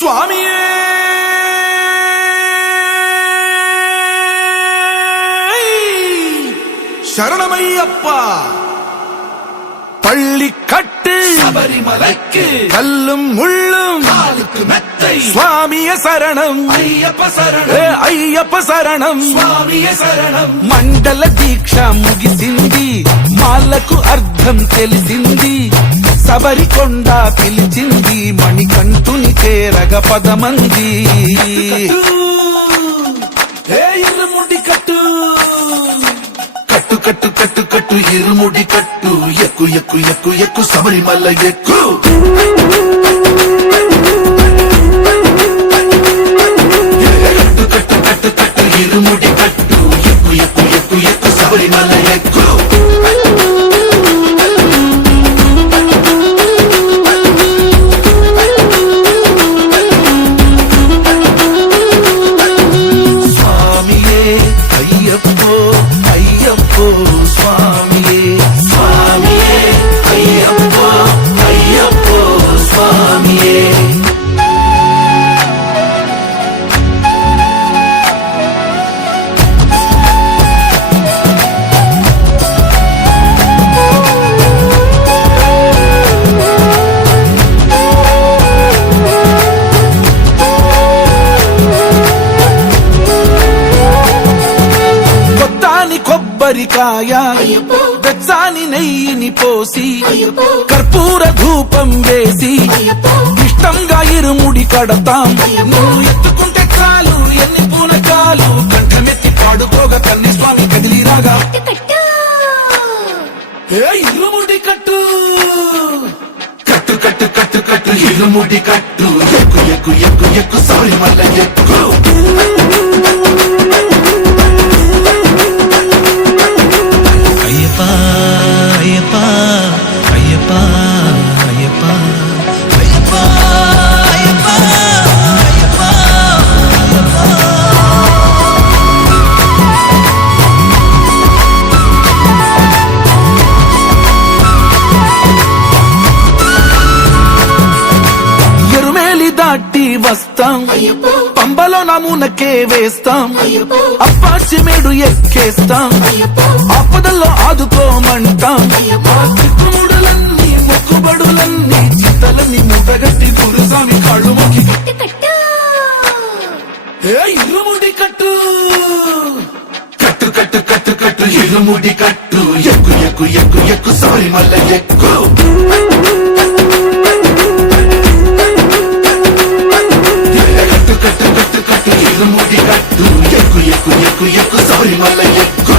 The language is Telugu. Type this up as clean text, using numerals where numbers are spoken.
சுவாமியே சரணமையப்பா. பள்ளிக்கட்டு சபரிமலைக்கு கல்லும் முள்ளும் காலுக்கு மெத்தை சுவாமிய சரணம் ஐயப்ப சரணம் ஐயப்ப சரணம் స్వామియ శరణం. మండల దీక్ష ముగిసింది, మాలకు అర్థం తెలిసింది, సబరికొండ పిలిచింది, మణికంఠుని చేరగ పదమంది. ఇరుముడి కట్టు కట్టు కట్టు కట్టు కట్టు ఇరుముడి కట్టు, ఎక్కు ఎక్కు ఎక్కు ఎక్కు శబరిమల ఎక్కు. కట్టు కట్టు కట్టు కట్టు ఇరుముడి కట్టు, ఎక్కు ఎక్కు ఎక్కు ఎక్కు శబరిమల ఎక్కు. స్వామియే అయ్యప్పో అయ్యప్పో స్వామియే స్వామియే అయ్యప్పో అయ్యప్పో స్వామియే. కొబ్బరికాయ వెచ్చాని నెయ్యిని పోసి కర్పూర ధూపం వేసి ఇష్టంగా ఇరుముడి కడతాం. నువ్వు ఎత్తుకుంటే చాలు ఎన్ని పూనకాలు, కంఠమెత్తి పాడుకోగా కన్ని స్వామి కదిలిరాగా. ఇరుముడి కట్టు కట్టు కట్టు కట్టు కట్టు ఇరుముడి కట్టు, ఎక్కు ఎక్కు ఎక్కు ఎక్కు శబరిమల ఎక్కు. దాటి వస్తాం, పంబలో నమూనకే వేస్తాం, అప్పాచి మేడు ఎక్కేస్తాం, ఆపదల్లో ఆదుకోమంటాం. మా చిక్కుముడులన్నీ మొక్కుబడులన్నీ చింతలన్నీ ముట్టగట్టి గురుస్వామి కాళ్ళు మొక్కి ఇరుముడి కట్టు కట్టు కట్టు కట్టు కట్టు ఇరుముడి కట్టు, ఎక్కు ఎక్కు ఎక్కు ఎక్కు శబరిమల ఎక్కు. కట్టు కట్టు కట్టు కట్టు ఇరుముడి కట్టు, ఎక్కు ఎక్కు ఎక్కు ఎక్కు శబరిమల ఎక్కు.